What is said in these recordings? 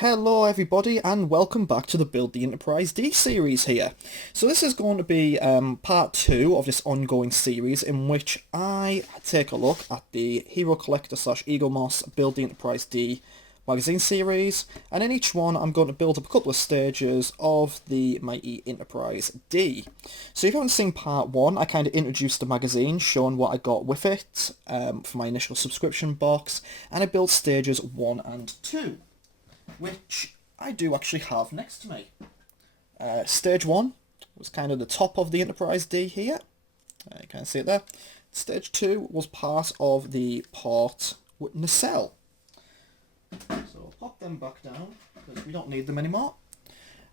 Hello everybody and welcome back to the Build the Enterprise D series here. So this is going to be part 2 of this ongoing series in which I take a look at the Hero Collector / Eagle Moss Build the Enterprise D magazine series, and in each one I'm going to build up a couple of stages of the mighty Enterprise D. So if you haven't seen part 1, I kind of introduced the magazine, showing what I got with it for my initial subscription box, and I built stages 1 and 2. Which I do actually have next to me. Stage 1 was kind of the top of the Enterprise D here. You can see it there. Stage 2 was part of the port with nacelle. So pop them back down because we don't need them anymore.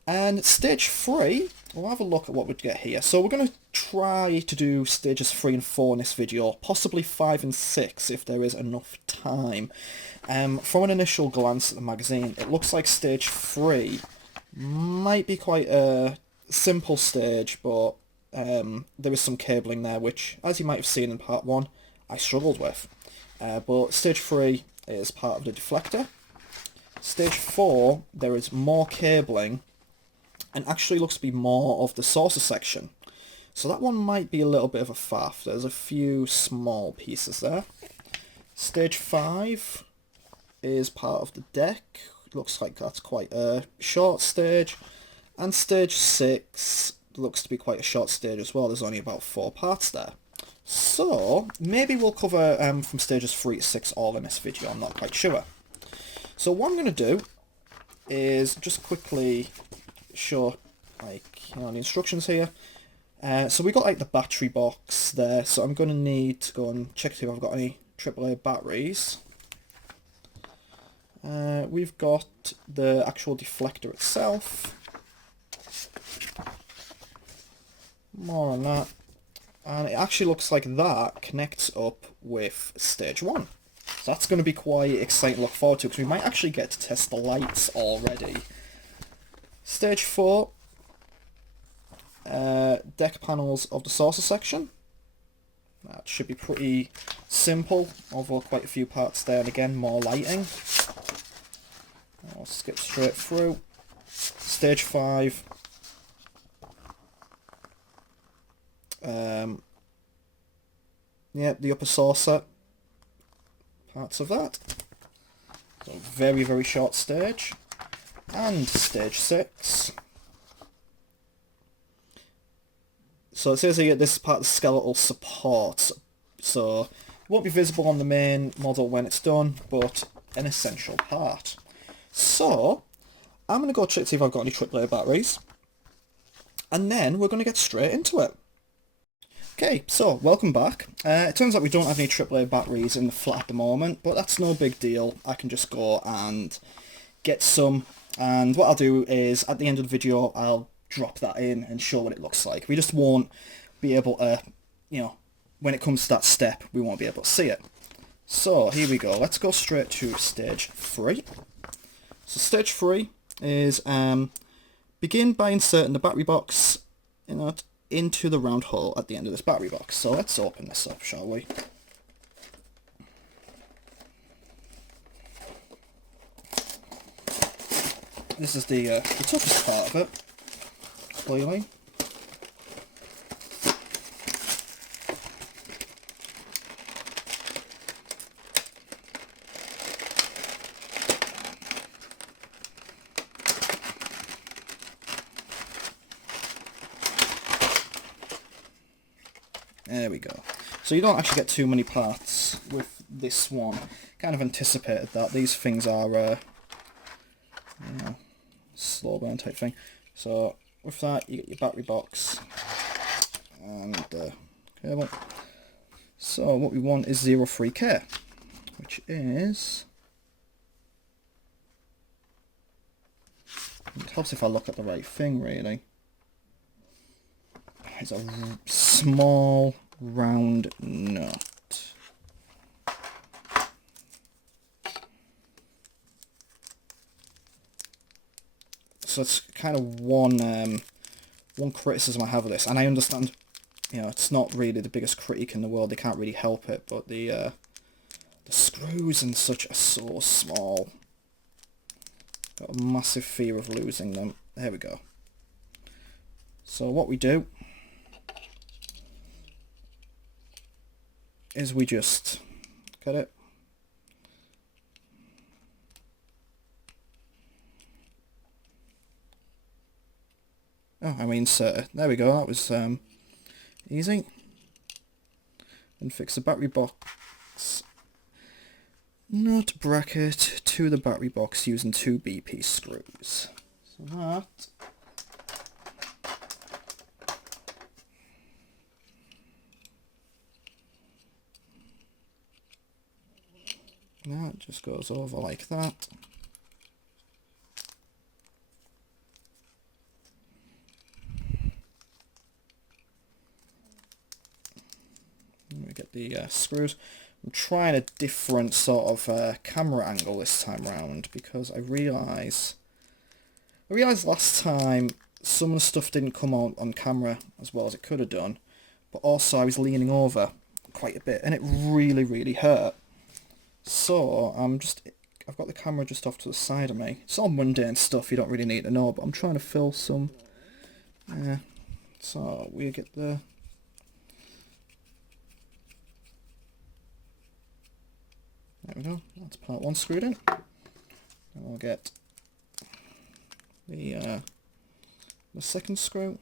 And stage 3, we'll have a look at what we'd get here. So we're going to try to do stages 3 and 4 in this video, possibly 5 and 6 if there is enough time. From an initial glance at the magazine, it looks like stage 3 might be quite a simple stage, but there is some cabling there which, as you might have seen in part 1, I struggled with. But stage 3 is part of the deflector. Stage 4, there is more cabling, and actually looks to be more of the saucer section. So that one might be a little bit of a faff. There's a few small pieces there. Stage 5 is part of the deck. Looks like that's quite a short stage. And stage 6 looks to be quite a short stage as well. There's only about 4 parts there. So maybe we'll cover from stages 3 to 6 all in this video. I'm not quite sure. So what I'm going to do is just quickly show the instructions here. So we got like the battery box there, so I'm going to need to go and check to see if I've got any AAA batteries. We've got the actual deflector itself, more on that, and it actually looks like that connects up with stage 1. So that's going to be quite exciting to look forward to, because we might actually get to test the lights already. Stage 4, deck panels of the saucer section. That should be pretty simple, although quite a few parts there, and again more lighting. I'll skip straight through. Stage 5, the upper saucer, parts of that. So very, very short stage. And stage 6. So it says here this is part of the skeletal support. So it won't be visible on the main model when it's done, but an essential part. So I'm going to go check to see if I've got any AAA batteries. And then we're going to get straight into it. Okay, so welcome back. It turns out we don't have any AAA batteries in the flat at the moment, but that's no big deal. I can just go and get some. And what I'll do is, at the end of the video, I'll drop that in and show what it looks like. We just won't be able to, when it comes to that step, we won't be able to see it. So, here we go. Let's go straight to stage 3. So, stage 3 is, begin by inserting the battery box into the round hole at the end of this battery box. So, let's open this up, shall we? This is the toughest part of it, clearly. There we go. So you don't actually get too many parts with this one. Kind of anticipated that. These things are slow burn type thing. So with that you get your battery box and cable. So what we want is 03K, which is, it helps if I look at the right thing really. It's a small round nut. So it's kind of one criticism I have of this, and I understand, it's not really the biggest critique in the world. They can't really help it, but the screws and such are so small. Got a massive fear of losing them. There we go. So what we do is we just get it. Oh, I mean, there we go. That was easy. And fix the battery box nut bracket to the battery box using 2 BP screws. So that just goes over like that. And we get the screws. I'm trying a different sort of camera angle this time round because I realised last time some of the stuff didn't come out on camera as well as it could have done, but also I was leaning over quite a bit and it really hurt. So I've got the camera just off to the side of me. It's all mundane stuff you don't really need to know, but I'm trying to fill some. So we get the. There we go. That's part 1 screwed in. And we'll get the second screw.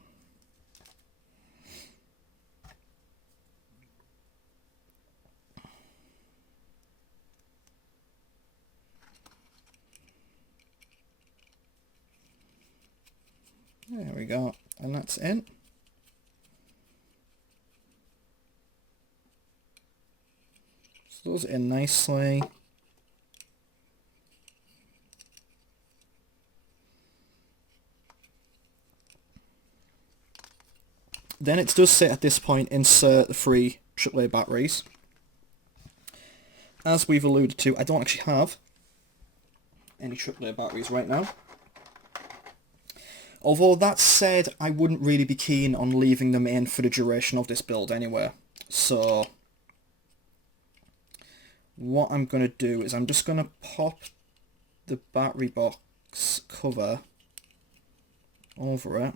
There we go, and that's in. So those in nicely. Then it does say at this point, insert the 3 AAA batteries. As we've alluded to, I don't actually have any AAA batteries right now. Although that said, I wouldn't really be keen on leaving them in for the duration of this build anyway. So what I'm going to do is I'm just going to pop the battery box cover over it.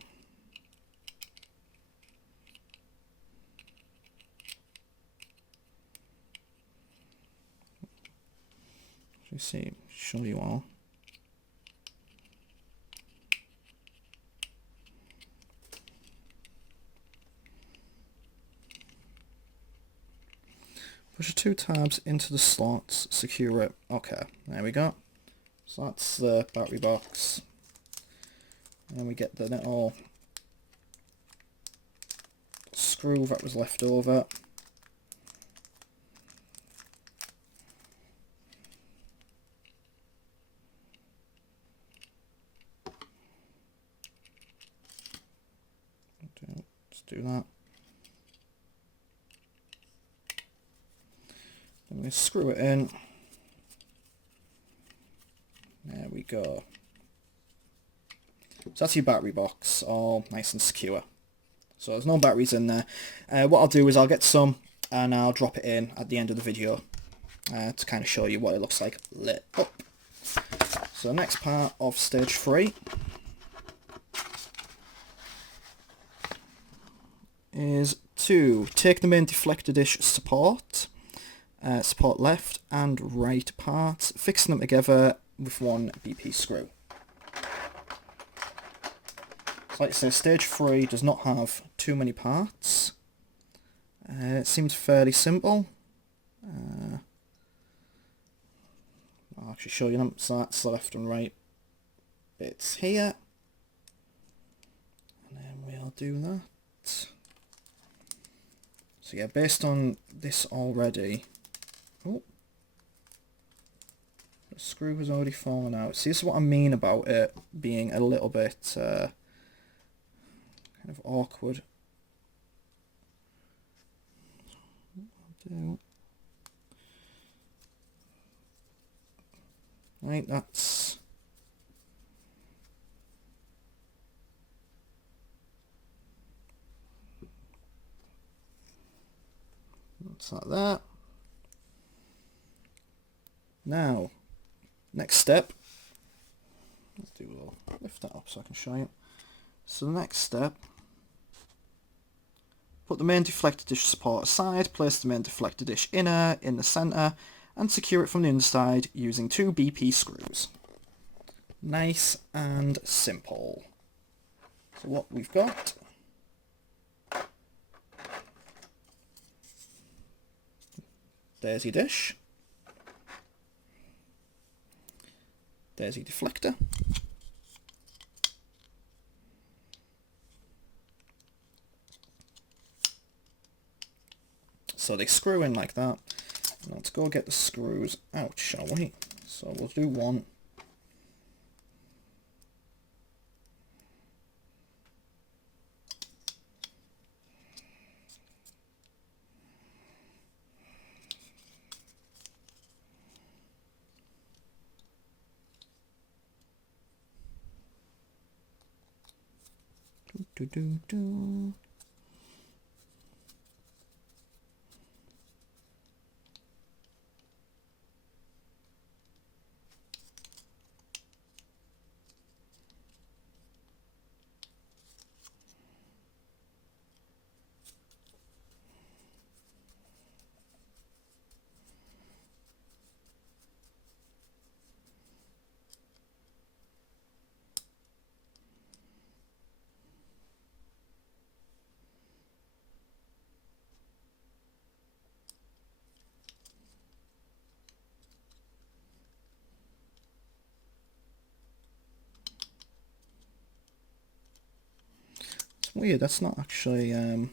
Show you all. Push the 2 tabs into the slots, secure it. Okay, there we go. So that's the battery box. And we get the little screw that was left over. Let's do that. Then we screw it in. There we go. So that's your battery box, all nice and secure. So there's no batteries in there. What I'll do is I'll get some and I'll drop it in at the end of the video to kind of show you what it looks like lit up. So the next part of stage 3 is to take the main deflector dish support, support left and right parts, fixing them together with 1 BP screw. So like I say, stage 3 does not have too many parts. It seems fairly simple. I'll actually show you them. So that's the left and right bits here. And then we'll do that. So yeah, based on this already... Oh! The screw has already fallen out. See, this is what I mean about it being a little bit kind of awkward. Right, that's like that. Now, next step we'll lift that up so I can show you. So the next step, put the main deflector dish support aside, place the main deflector dish in the centre, and secure it from the inside using 2 BP screws. Nice and simple. So what we've got, there's your dish, there's your deflector, so they screw in like that. Let's go get the screws out, shall we? So we'll do one. Do, do, do. Weird, that's not actually it's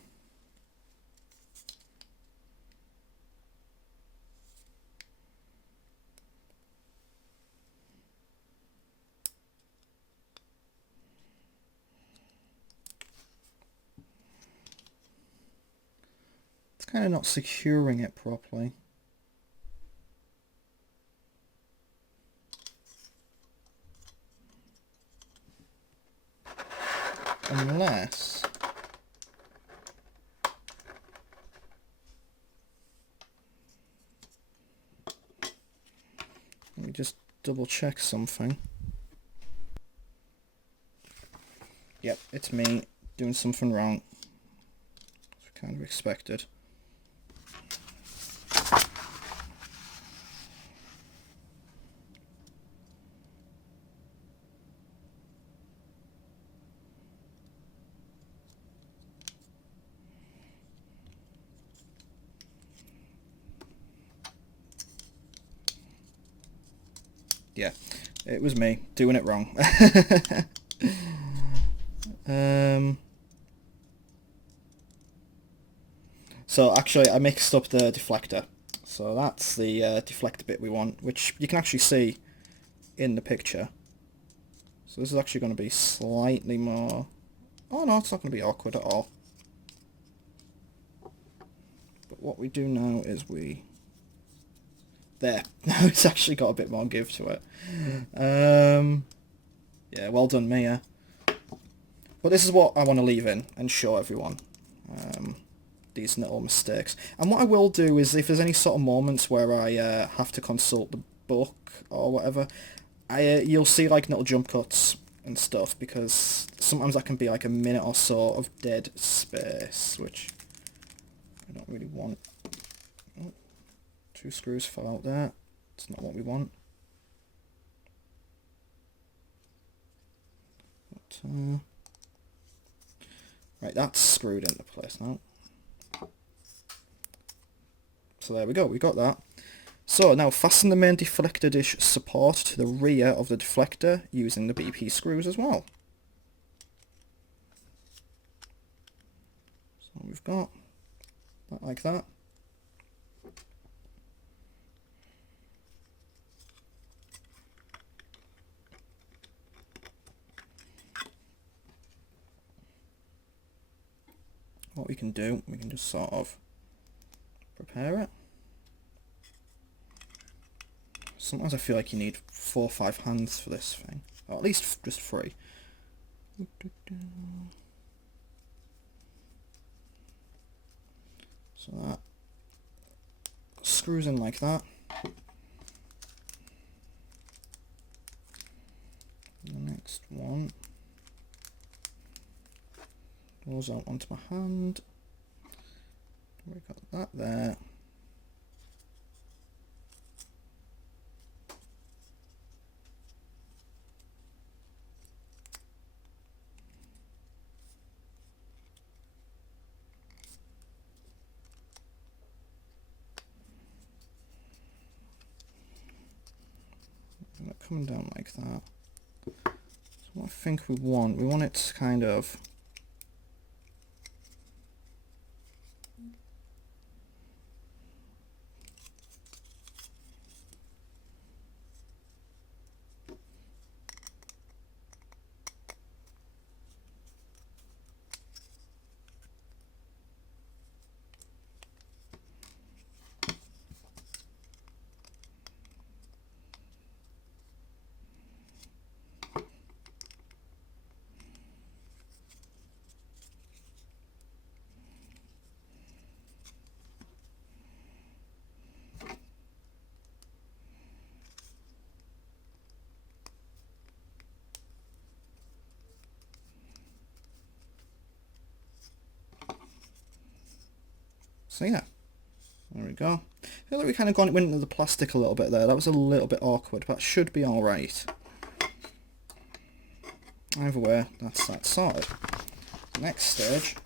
kind of not securing it properly. Unless let me just double check something. Yep, it's me doing something wrong. As kind of expected. Yeah, it was me doing it wrong. So actually I mixed up the deflector. So that's the deflector bit we want, which you can actually see in the picture. So this is actually going to be slightly more... Oh no, it's not going to be awkward at all. But what we do now is we... There. Now it's actually got a bit more give to it. Yeah, well done me, yeah. But this is what I want to leave in and show everyone. These little mistakes. And what I will do is, if there's any sort of moments where I have to consult the book or whatever, you'll see like little jump cuts and stuff, because sometimes that can be like a minute or so of dead space, which I don't really want. Oh, 2 screws fell out there. It's not what we want. But, right, that's screwed into place now. So there we go, we got that. So now fasten the main deflector dish support to the rear of the deflector using the BP screws as well. So we've got that like that. What we can do, we can just sort of prepare it. Sometimes I feel like you need 4 or 5 hands for this thing, or at least just 3. So that screws in like that. The next Goes out onto my hand. We got that there. Not coming down like that. So what I think we want it to kind of so yeah, there we go. I feel like we kind of went into the plastic a little bit there. That was a little bit awkward, but should be alright. Either way, that's that sorted. Next stage.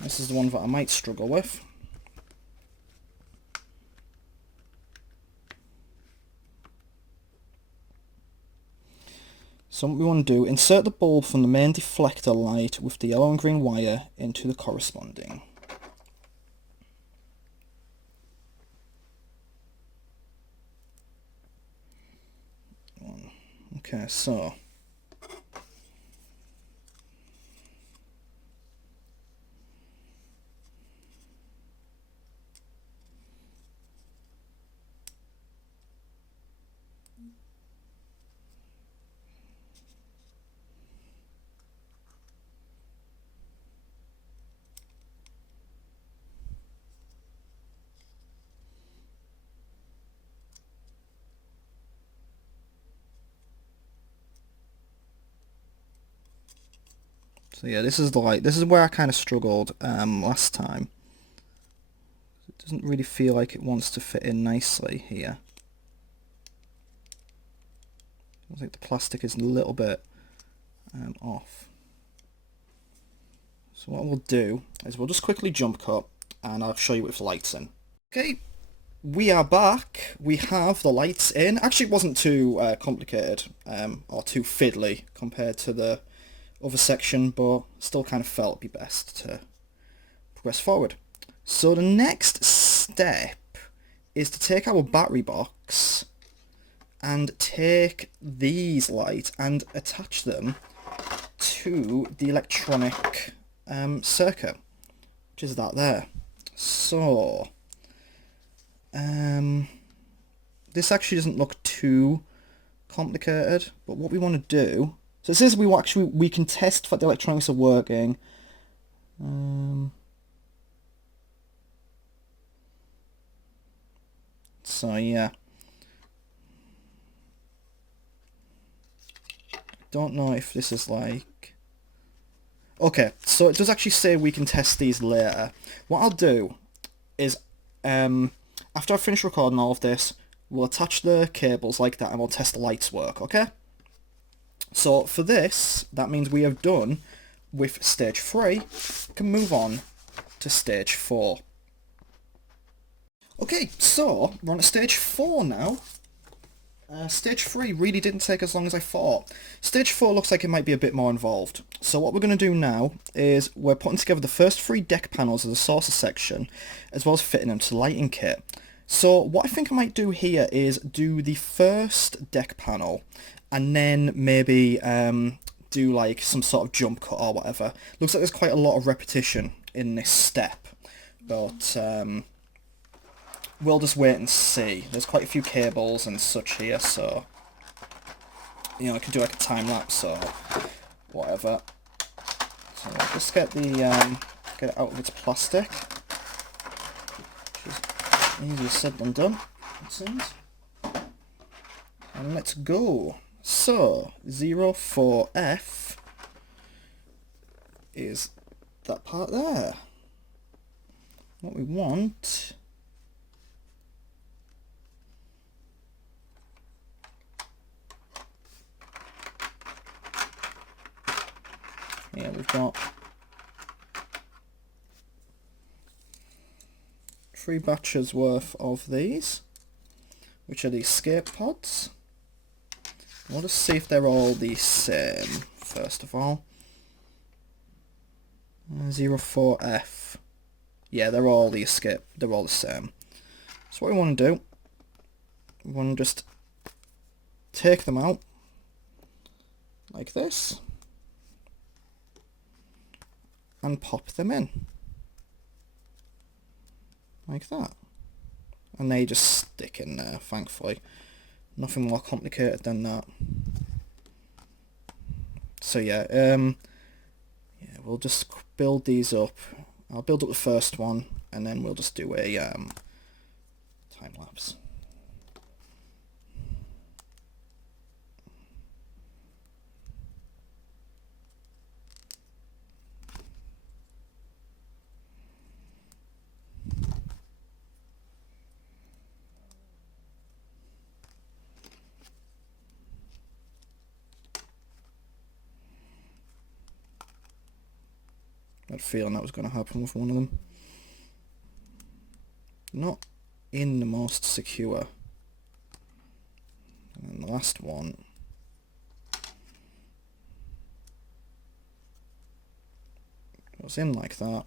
This is the one that I might struggle with. So what we want to do, insert the bulb from the main deflector light with the yellow and green wire into the corresponding. Okay, so yeah, this is the light. This is where I kind of struggled last time. It doesn't really feel like it wants to fit in nicely here. I think the plastic is a little bit off. So what we'll do is we'll just quickly jump cut and I'll show you with the lights in. Okay, we are back. We have the lights in. Actually, it wasn't too complicated or too fiddly compared to the other section, but still kind of felt it'd be best to progress forward. So the next step is to take our battery box and take these lights and attach them to the electronic circuit, which is that there. So this actually doesn't look too complicated, but what we want to do, so it says we can test that the electronics are working. So yeah, don't know if this is like, okay, so it does actually say we can test these later. What I'll do is after I finish recording all of this, we'll attach the cables like that and we'll test the lights work, okay? So for this, that means we have done with stage 3, can move on to stage 4. Okay, so we're on to stage 4 now. Stage 3 really didn't take as long as I thought. Stage 4 looks like it might be a bit more involved. So what we're going to do now is we're putting together the first 3 deck panels of the saucer section, as well as fitting them to the lighting kit. So what I think I might do here is do the first deck panel, and then maybe do like some sort of jump cut or whatever. Looks like there's quite a lot of repetition in this step, but we'll just wait and see. There's quite a few cables and such here, so you know, I could do like a time lapse or whatever. So I'll just get the get it out of its plastic, which is easier said than done, it seems. And let's go. So 04F is that part there. What we want here, we've got 3 batches worth of these, which are the escape pods. We'll just see if they're all the same first of all. 04F. Yeah, they're all the escape. They're all the same. So what we want to do, we want to just take them out like this and pop them in like that, and they just stick in there. Thankfully, nothing more complicated than that. So yeah, we'll just build these up. I'll build up the first one, and then we'll just do a time lapse. I had a feeling that was going to happen with one of them. Not in the most secure. And then the last one. Goes in like that.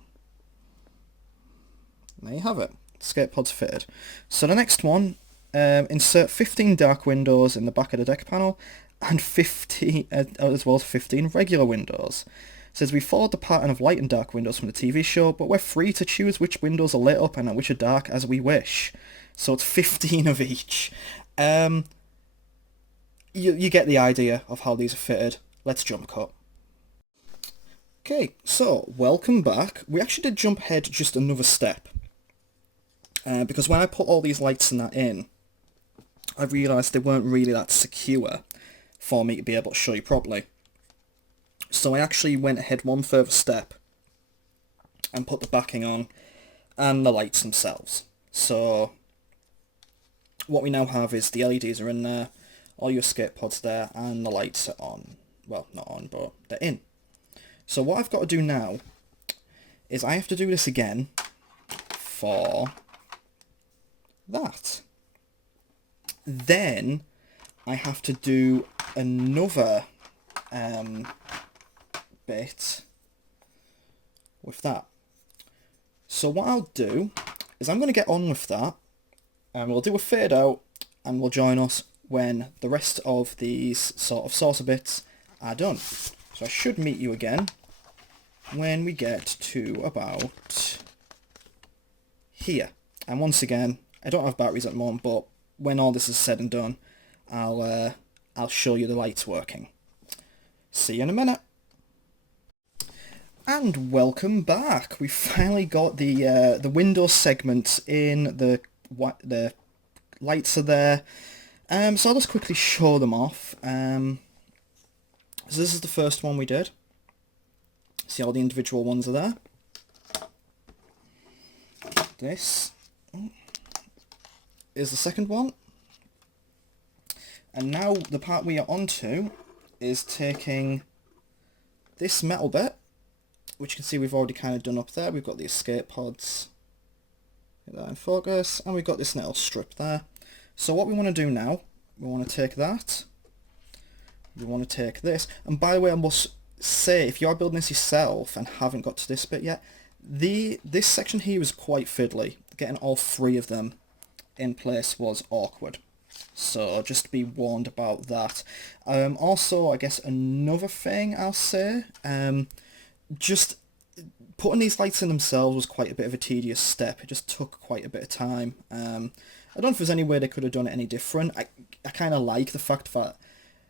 And there you have it. Escape pod's fitted. So the next one, insert 15 dark windows in the back of the deck panel and 15, as well as 15 regular windows. It says we followed the pattern of light and dark windows from the TV show, but we're free to choose which windows are lit up and which are dark as we wish. So it's 15 of each. You get the idea of how these are fitted. Let's jump cut. Okay, so welcome back. We actually did jump ahead just another step. Because when I put all these lights and that in, I realised they weren't really that secure for me to be able to show you properly. So I actually went ahead one further step and put the backing on and the lights themselves. So what we now have is the LEDs are in there, all your escape pods there, and the lights are on. Well, not on, but they're in. So what I've got to do now is I have to do this again for that. Then I have to do another bit with that. So what I'll do is I'm going to get on with that, and we'll do a fade out, and we'll join us when the rest of these sort of saucer bits are done. So I should meet you again when we get to about here. And once again, I don't have batteries at the moment, but when all this is said and done, I'll show you the lights working. See you in a minute. And welcome back. We finally got the Windows segments in. The lights are there. So I'll just quickly show them off. So this is the first one we did. See, all the individual ones are there. This is the second one. And now the part we are onto is taking this metal bit, which you can see we've already kind of done up there. We've got the escape pods. Get that in focus. And we've got this little strip there. So what we want to do now, we want to take that. We want to take this. And by the way, I must say, if you're building this yourself and haven't got to this bit yet, this section here is quite fiddly. Getting all 3 of them in place was awkward. So just be warned about that. Also, I guess another thing I'll say, just putting these lights in themselves was quite a bit of a tedious step. It just took quite a bit of time. I don't know if there's any way they could have done it any different. I kind of like the fact that,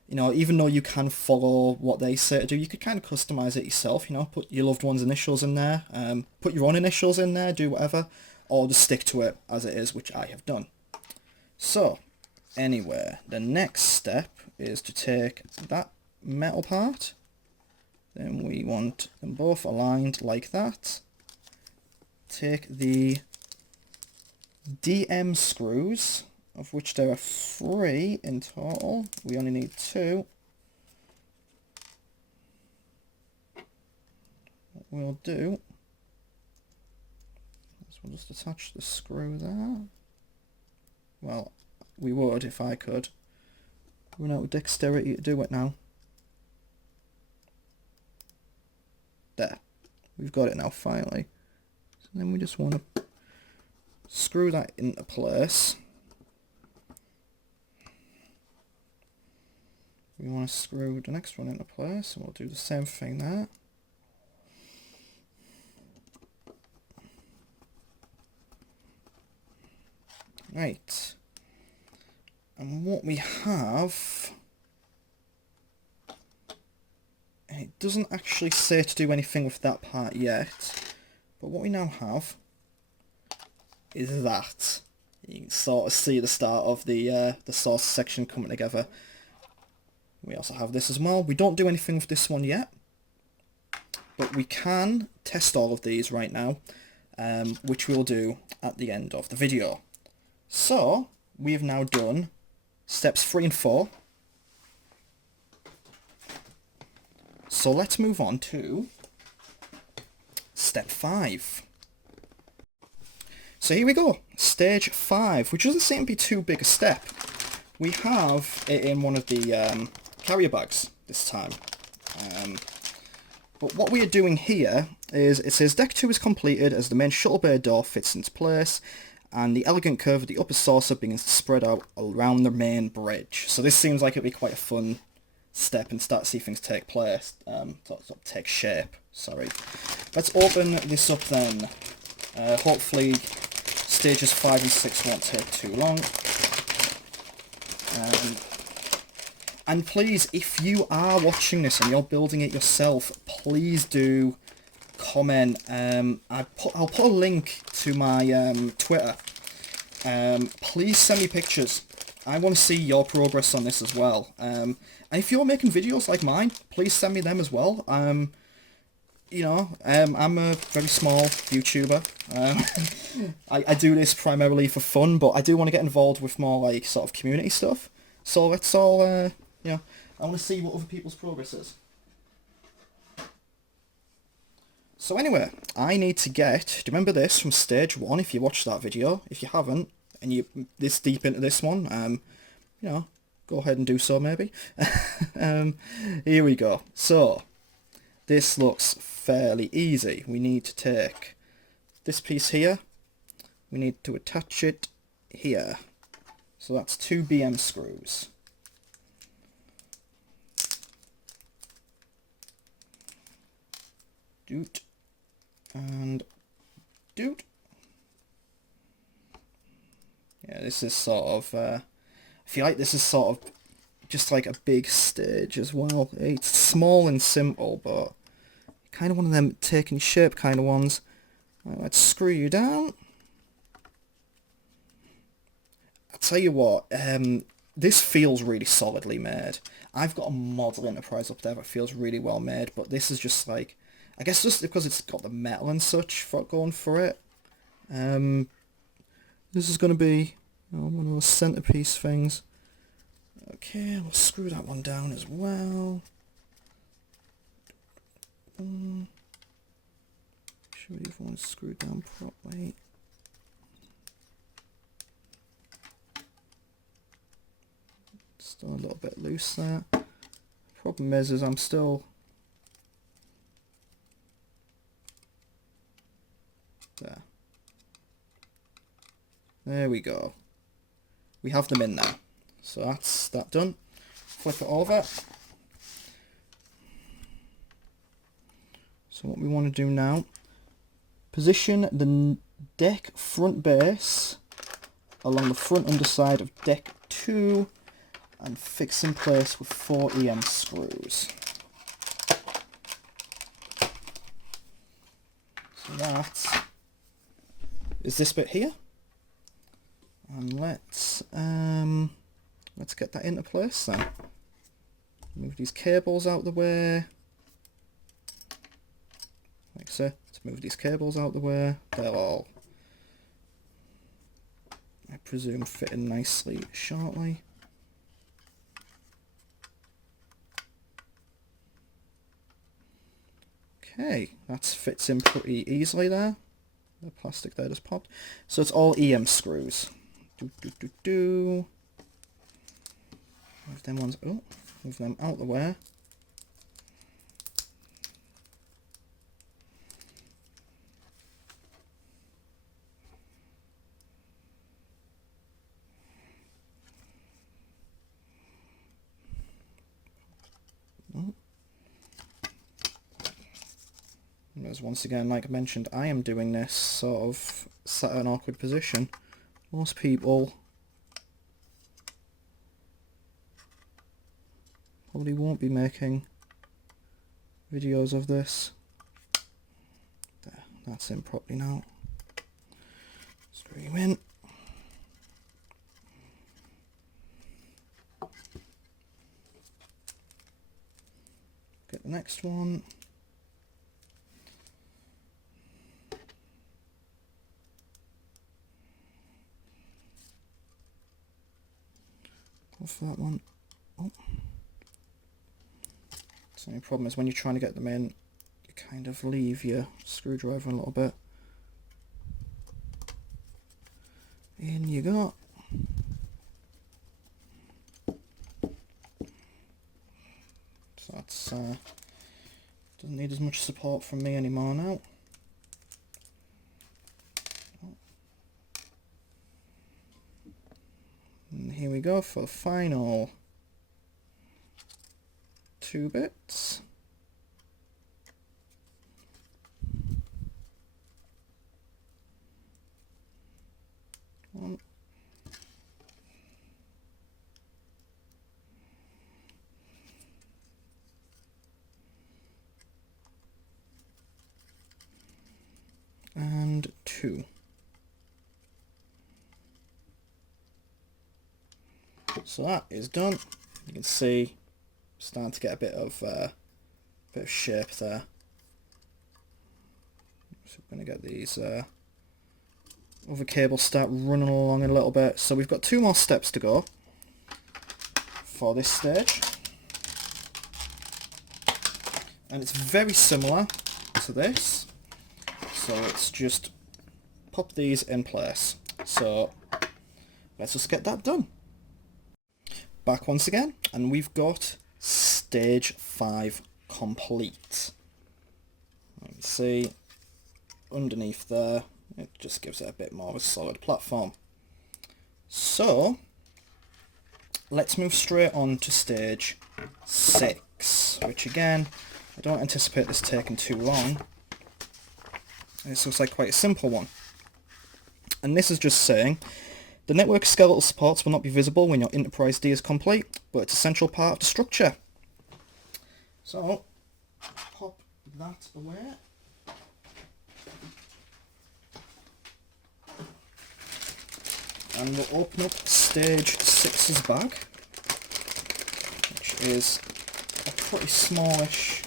you know, even though you can follow what they say to do, you could kind of customize it yourself, you know, put your loved one's initials in there, put your own initials in there, do whatever, or just stick to it as it is, which I have done. So, anyway, the next step is to take that metal part, then we want them both aligned like that. Take the DM screws, of which there are 3 in total. We only need 2. What we'll do is we'll just attach the screw there. Well, we would if I could. Run out of dexterity to do it now. There. We've got it now finally. So then we just want to screw that into place. We want to screw the next one into place, and we'll do the same thing there. Right. And what we have, it doesn't actually say to do anything with that part yet, but what we now have is that. You can sort of see the start of the source section coming together. We also have this as well. We don't do anything with this one yet, but we can test all of these right now, which we'll do at the end of the video. So, we've now done steps 3 and 4. So let's move on to step 5. So here we go, stage 5, which doesn't seem to be too big a step. We have it in one of the carrier bags this time. But what we are doing here is, it says Deck 2 is completed as the main shuttle bay door fits into place, and the elegant curve of the upper saucer begins to spread out around the main bridge. So this seems like it'd be quite a fun step and start to see things take place, sort of take shape, sorry. Let's open this up then. Hopefully stages 5 and 6 won't take too long. And please, if you are watching this and you're building it yourself, please do comment. I'll put a link to my Twitter. Please send me pictures. I want to see your progress on this as well. And if you're making videos like mine, please send me them as well. You know, I'm a very small YouTuber. I do this primarily for fun, but I do want to get involved with more like sort of community stuff. So let's all, you know, I want to see what other people's progress is. So anyway, I need to get, do you remember this from stage 1 if you watched that video? If you haven't, and you're this deep into this one, you know, go ahead and do so maybe. Here we go. So, this looks fairly easy. We need to take this piece here, we need to attach it here. So that's 2 BM screws. Doot. And doot. Yeah, this is sort of, I feel like this is sort of just like a big stage as well. It's small and simple, but kind of one of them taking shape kind of ones. Right, let's screw you down. I'll tell you what, this feels really solidly made. I've got a model Enterprise up there that feels really well made, but this is just like, I guess just because it's got the metal and such for going for it. This is going to be, you know, one of those centerpiece things. Okay, we'll screw that one down as well. Sure the other one's screwed down properly. Still a little bit loose there. Problem is I'm still there. There we go. We have them in there. So that's that done. Flip it over. So what we want to do now, position the deck front base along the front underside of deck 2 and fix in place with 4 EM screws. So that is this bit here. And let's get that into place then. Move these cables out the way. Like so. Let's move these cables out the way. They'll all, I presume, fit in nicely shortly. Okay, that fits in pretty easily there. The plastic there just popped. So it's all EM screws. Move them ones. Oh, move them out the way. As once again, like I mentioned, I am doing this sort of sat in an awkward position. Most people probably won't be making videos of this. There, that's in properly now. Screw you in. Get the next one. For that one. Oh. So the only problem is when you're trying to get them in, you kind of leave your screwdriver a little bit. In you go. So that's doesn't need as much support from me anymore now. And here we go for the final 2 bits. One. And 2. So that is done. You can see starting to get a bit of shape there. So we're going to get these other cables start running along a little bit. So we've got 2 more steps to go for this stage, and it's very similar to this. So let's just pop these in place. So let's just get that done. Back once again, and we've got stage 5 complete. You can see underneath there, it just gives it a bit more of a solid platform. So let's move straight on to stage 6, which again, I don't anticipate this taking too long. This looks like quite a simple one. And this is just saying, the network skeletal supports will not be visible when your Enterprise D is complete, but it's a central part of the structure. So, pop that away. And we'll open up stage 6's bag, which is a pretty smallish,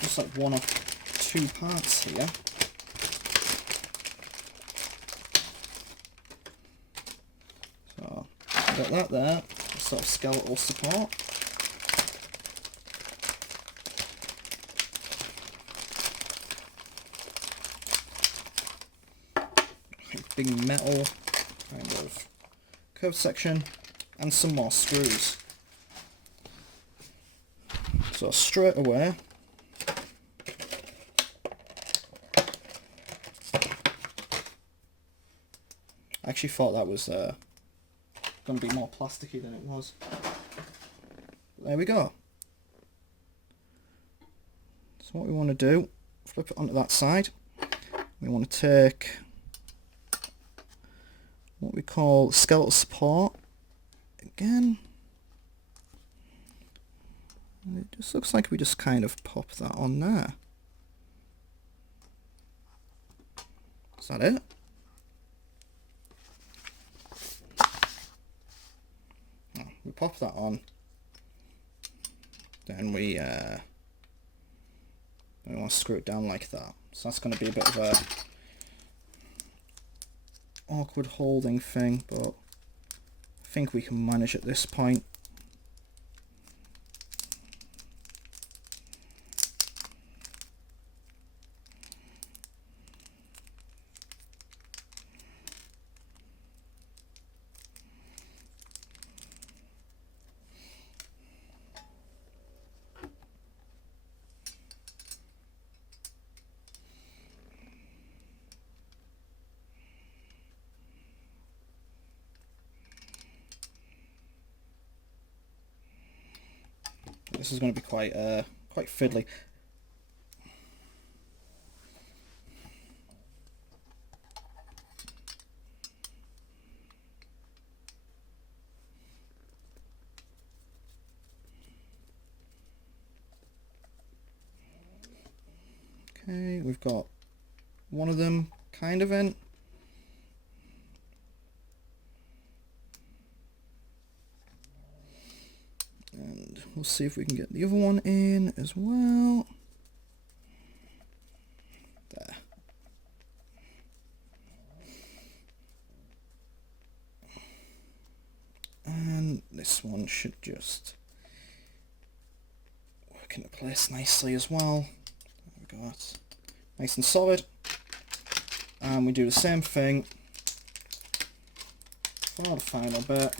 just like 1 or 2 parts here. So, got that there, sort of skeletal support. Big metal kind of curved section, and some more screws. So straight away, I actually thought that was going to be more plasticky than it was. But there we go. So what we want to do, flip it onto that side. We want to take what we call skeletal support again. And it just looks like we just kind of pop that on there. Is that it? Oh, we pop that on, then we want to screw it down like that. So that's going to be a bit of a awkward holding thing, but I think we can manage at this point. This is going to be quite fiddly. Okay, we've got one of them kind of in. And we'll see if we can get the other one in as well. There. And this one should just work into place nicely as well. There we go, that's nice and solid. And we do the same thing for the final bit.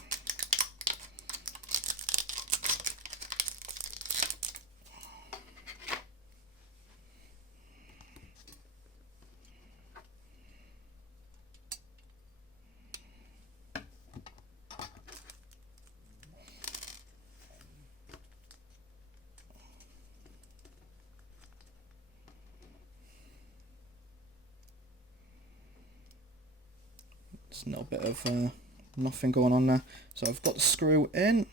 There's a little bit of nothing going on there. So I've got the screw in.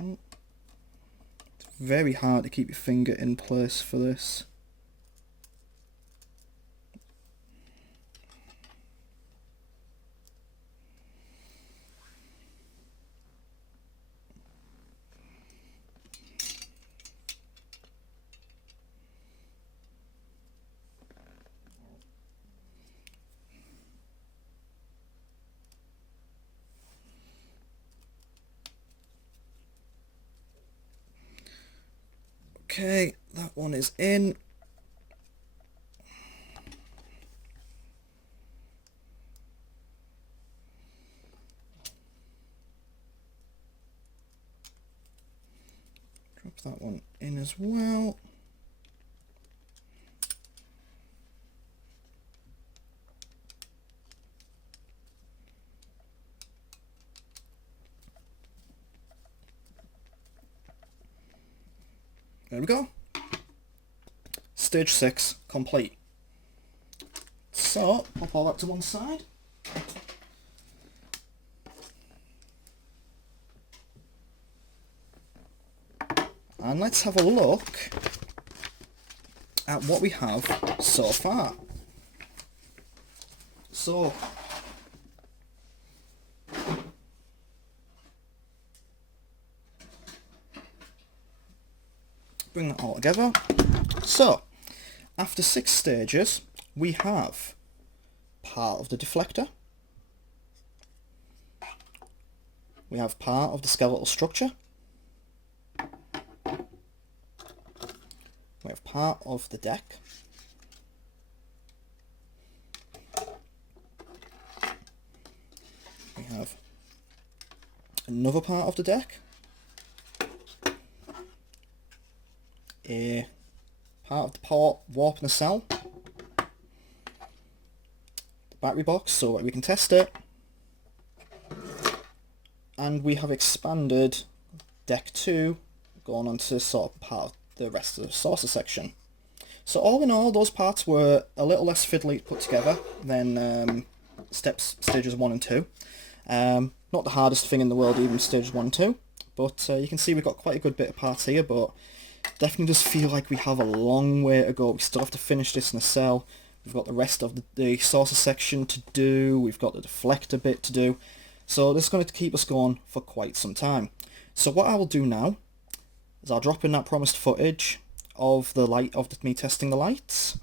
It's very hard to keep your finger in place for this. Okay, that one is in. Drop that one in as well. There we go. Stage 6 complete. So, pop all that to one side. And let's have a look at what we have so far. So, bring that all together. So, after 6 stages, we have part of the deflector. We have part of the skeletal structure. We have part of the deck. We have another part of the deck. A part of the port warp nacelle. The battery box so that we can test it. And we have expanded deck 2 going on to sort of part of the rest of the saucer section. So all in all, those parts were a little less fiddly to put together than stages 1 and 2. Not the hardest thing in the world, even stages 1 and 2, but you can see we've got quite a good bit of parts here, but definitely does feel like we have a long way to go. We still have to finish this nacelle. We've got the rest of the saucer section to do. We've got the deflector bit to do. So this is going to keep us going for quite some time. So what I will do now is I'll drop in that promised footage of me testing the lights.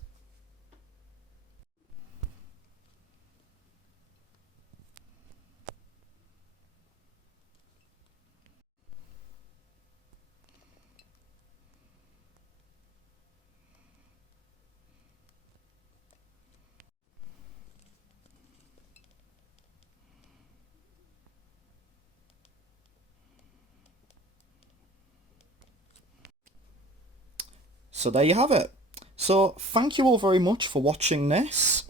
So there you have it. So thank you all very much for watching this.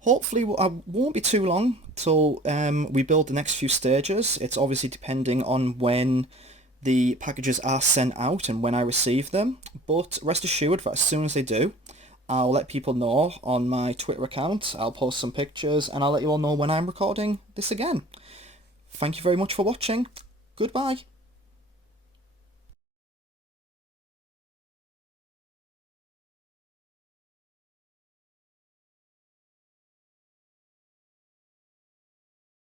Hopefully I won't be too long till we build the next few stages. It's obviously depending on when the packages are sent out and when I receive them. But rest assured that as soon as they do, I'll let people know on my Twitter account. I'll post some pictures and I'll let you all know when I'm recording this again. Thank you very much for watching. Goodbye.